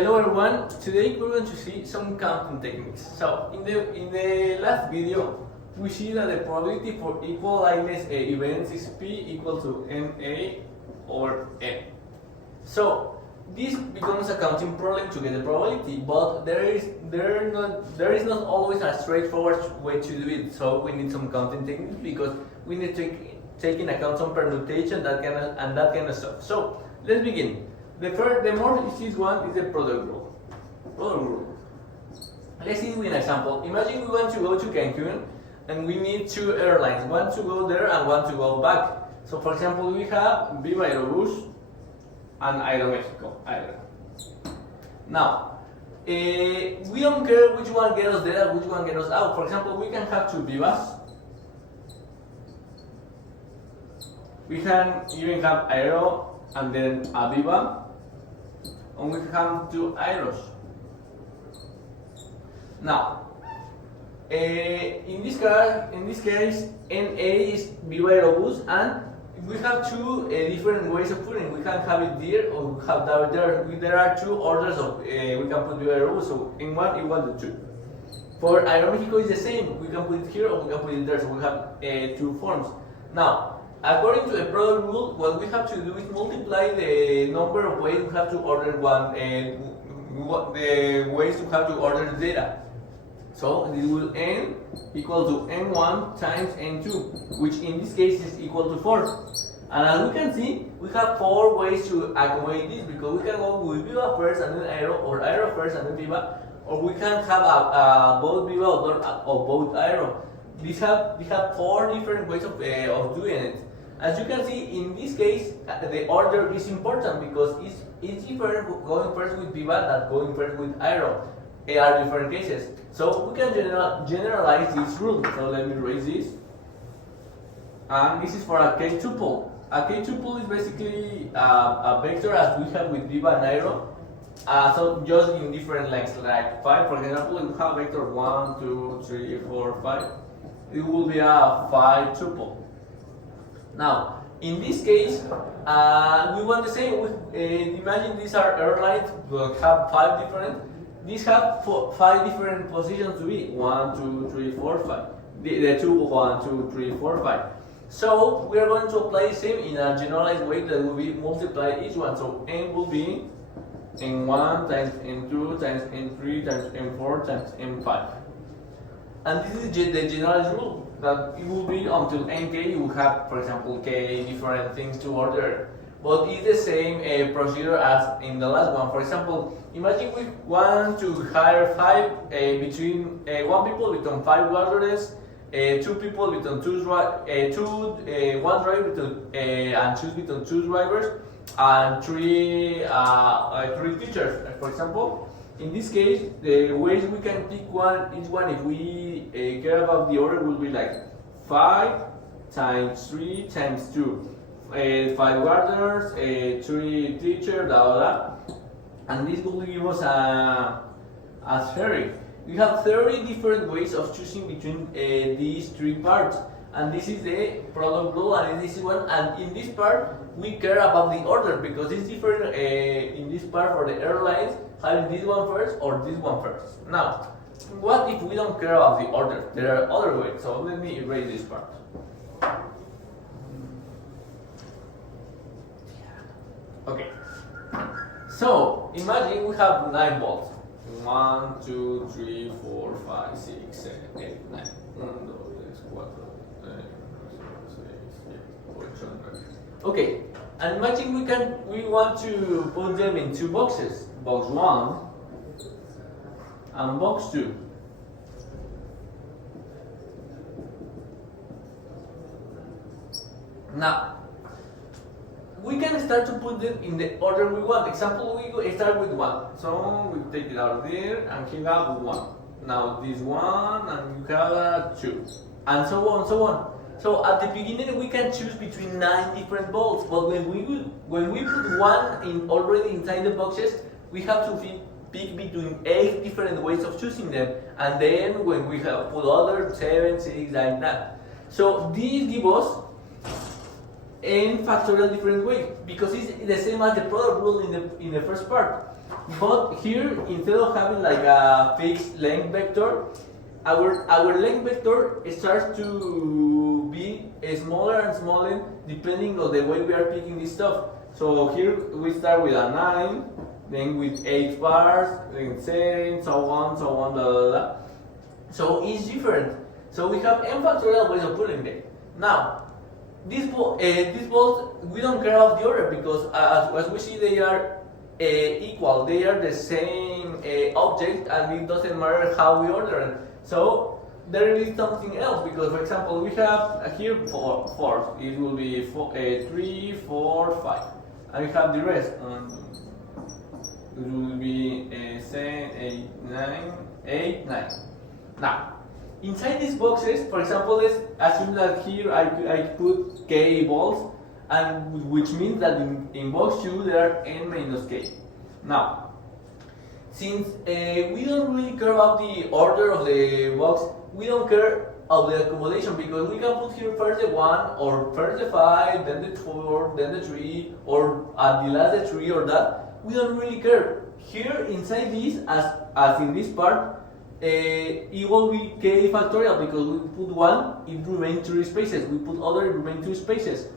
Hello everyone, today we're going to see some counting techniques. So in the last video, we see that the probability for equal likeness events is P equal to NA over N. So this becomes a counting problem to get the probability, but there is not always a straightforward way to do it. So we need some counting techniques because we need to take in account some permutation that kind of stuff. So let's begin. The more easiest one is the product rule. Let's see with an example. Imagine we want to go to Cancun and we need two airlines, one to go there and one to go back. So for example, we have Viva Aerobus and Aeromexico. Now, we don't care which one gets us there and which one gets us out. For example, we can have two Vivas. We can even have Aero and then a Viva. And we have two Aeros. Now, in this case, NA is Viva Aerobus, and we have two different ways of putting. We can have it there or we have that there. There are two orders of we can put Viva Aerobus. So in one, equal to two. For Aeromexico, it's the same. We can put it here or we can put it there. So we have two forms. Now, according to the product rule, what we have to do is multiply the number of ways we have to order one, the ways we have to order the data. So this will n equal to n1 times n2, which in this case is equal to 4. And as we can see, we have 4 ways to accommodate this because we can go with Viva first and then Aero, or Aero first and then Viva, or we can have both Viva or both Aero. These have 4 different ways of doing it. As you can see, in this case, the order is important because it's different going first with Viva than going first with Aero. They are different cases. So we can generalize this rule. So let me erase this. And this is for a k-tuple. A k-tuple is basically a vector as we have with Viva and Aero. So just in different lengths, like 5, for example, we have vector 1, 2, 3, 4, 5. It will be a 5 tuple. Now, in this case, we want the same. Imagine these are airlines. We'll have 5 different. These have 5 different positions to be 1, 2, 3, 4, 5. The 2, 1, 2, 3, 4, 5. So we are going to apply the same in a generalized way that will be multiply each one. So n will be n1 times n2 times n3 times n4 times n5. And this is the generalized rule that it will be until nk you will have, for example, k different things to order. But it's the same procedure as in the last one. For example, imagine we want to hire 5 between 1 people between 5 orders, 2 people between one driver between and choose between 2 drivers, and 3 teachers. For example, in this case, the ways we can pick each one, if we care about the order, will be like 5 times 3 times 2. 5 orders, 3 teachers, blah blah blah. And this will give us a 30. We have 30 different ways of choosing between these 3 parts. And this is the product rule, and this is one. And in this part, we care about the order because it's different in this part for the airlines, having this one first or this one first. Now, what if we don't care about the order? There are other ways. So let me erase this part. Okay. So imagine we have 9 volts. 1, 2, 3, 4, 5, 6, 7, 8, 9. 1, 2, 3, 4, 5, 6, 7, 8, 9. Okay. And imagine we want to put them in 2 boxes. Box 1 and box 2. Now, we can start to put them in the order we want. Example, we start with 1. So we take it out there and here have 1. Now this 1 and you have 2. And so on, so on. So at the beginning we can choose between 9 different bolts, but when we put 1 already inside the boxes, we have to pick between 8 different ways of choosing them, and then when we have put other 7, 6, like that. So these give us n factorial different way because it's the same as the product rule in the first part. But here, instead of having like a fixed length vector, our length vector starts to be smaller and smaller depending on the way we are picking this stuff. So here we start with a 9, then with 8 bars, then 7, so on, blah, blah, blah. So it's different. So we have n factorial ways of putting them. Now, these balls, we don't care about the order because as we see they are equal, they are the same object and it doesn't matter how we order them. So there is something else because, for example, we have here 4, it will be 3, 4, 5, and we have the rest. It will be 7, 8, 9, 8, 9. Now, inside these boxes, for example, let's assume that here I put k balls, and which means that in box 2 there are n minus k. Now, since we don't really care about the order of the box, we don't care of the accumulation because we can put here first the 1, or first the 5, then the 4, then the 3, or at the last the 3 or that. We don't really care. Here inside this, as in this part, it will be k factorial because we put 1, it remains 3 spaces. We put other, it remains 2 spaces.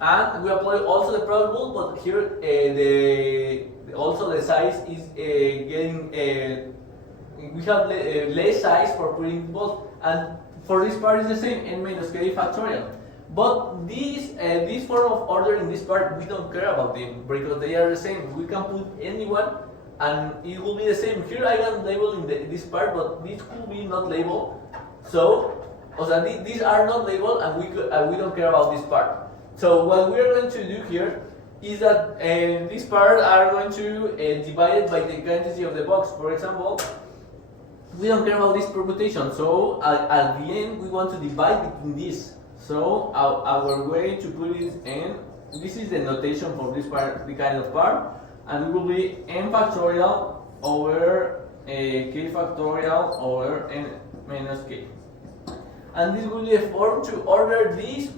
And we apply also the product rule, but here also the size is getting, we have less size for putting balls, and for this part is the same, n minus k factorial. But this form of order in this part, we don't care about them because they are the same. We can put anyone and it will be the same. Here I can label in this part, but this could be not labeled. So these are not labeled and we don't care about this part. So what we are going to do here is that these parts are going to divide it by the quantity of the box. For example, we don't care about this permutation, so at the end we want to divide between these. So our way to put it in, this is the notation for this part, the kind of part, and it will be n factorial over k factorial over n minus k. And this will be a form to order this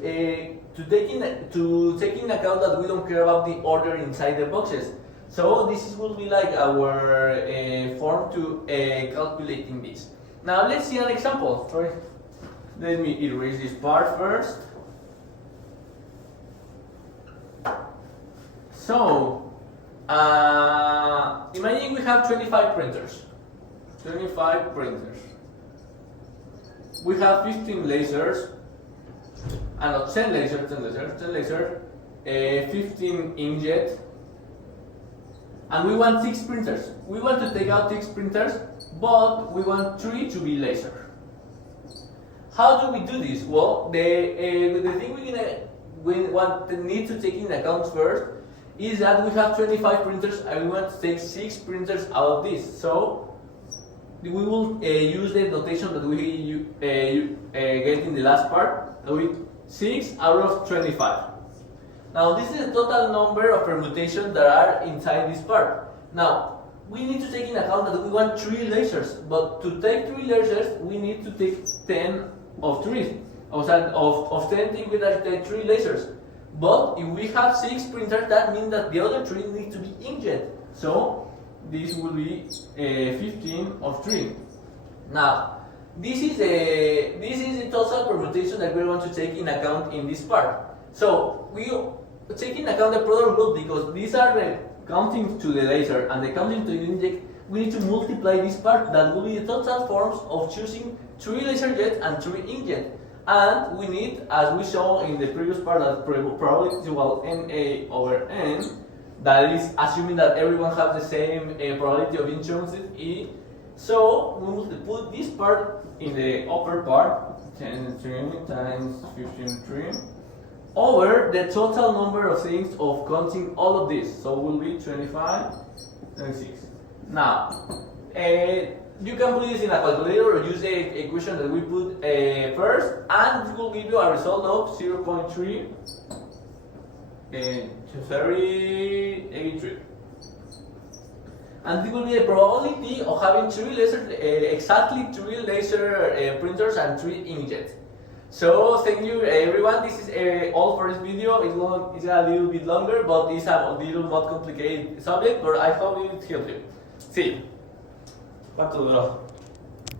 to take in account that we don't care about the order inside the boxes. So this will be like our form to calculating this. Now let's see an example. Sorry, let me erase this part first. So imagine we have 25 printers. 25 printers. We have 15 lasers. 10 lasers, 15 inkjet, and we want 6 printers. We want to take out 6 printers, but we want 3 to be laser. How do we do this? Well, the thing we need to take in account first is that we have 25 printers and we want to take 6 printers out of this. So we will use the notation that we get in the last part. 6 out of 25. Now this is the total number of permutations that are inside this part. Now we need to take in account that we want 3 lasers, but to take 3 lasers we need to take 10 of 3. Of 10 things we take 3 lasers. But if we have 6 printers, that means that the other 3 need to be inkjet. So this will be 15 of 3. Now this is the total permutation that we want to take in account in this part. So we take in account the product rule because these are the counting to the laser and the counting to the inkjet. We need to multiply this part. That will be the total forms of choosing 3 laser jets and 3 inkjet. And we need, as we saw in the previous part, that probability is equal NA over N. That is assuming that everyone has the same probability of insurance E. So we will put this part in the upper part, 10 trim times 15 trim, over the total number of things of counting all of this. So it will be 25, 26. Now, you can put this in a calculator or use the equation that we put first, and it will give you a result of 0.3 to 83. And this will be the probability of having 3 laser, exactly 3 laser printers and 3 inkjets. So thank you everyone. This is all for this video. It's a little bit longer, but it's a little more complicated subject. But I hope it helped you. See you. ¿Cuánto duró?